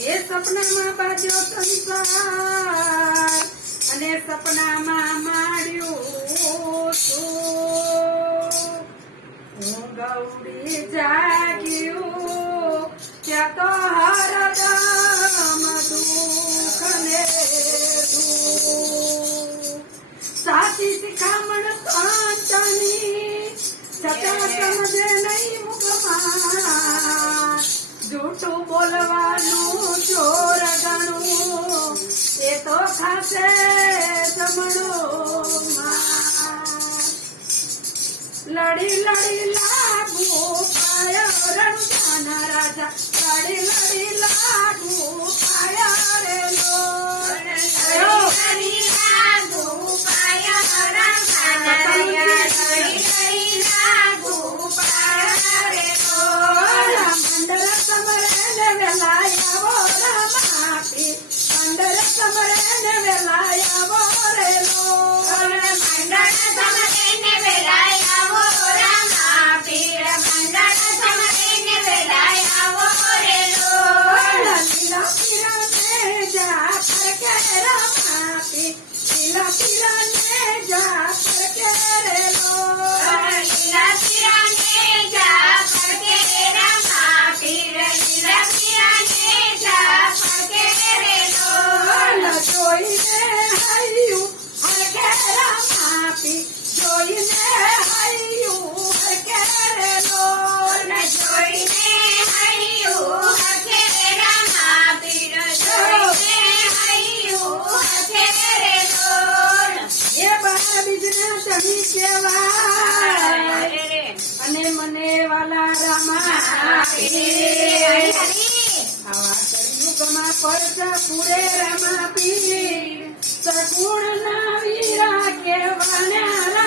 એ સપનામાં બાજો સંસાર અને સપનામાં માર્યું હું ગૌરી જાગ્યું ક્યાં તો હાર દામ હરદમ દુઃખને સાચી શિખામણ સંતની લડી લડી લાગુ પાયા રણજાના રાજા. લડી લડી લાગુ પાયા રે લો la tiranía se quiere. યુગમાં પરસા પૂરે રામા પીર સગુણ ના વીરા કેવાના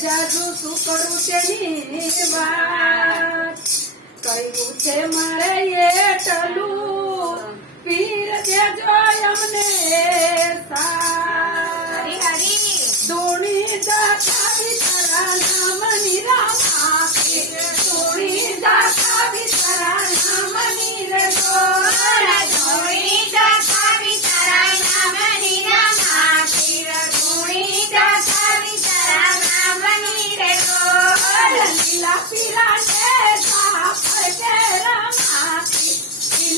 જાજુ શું કરું છે ની વાત? કહ્યું છે મારે એટલું પીર જે દેજો અમને ધૂણી દાતા વિચારા નામ નિરામા ધૂણી દાતા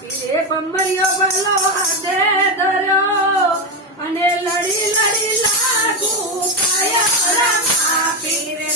પીરે પમરિયો ભલો હાથે ધર્યો અને લડી લડી લાગુ કાયા પીરે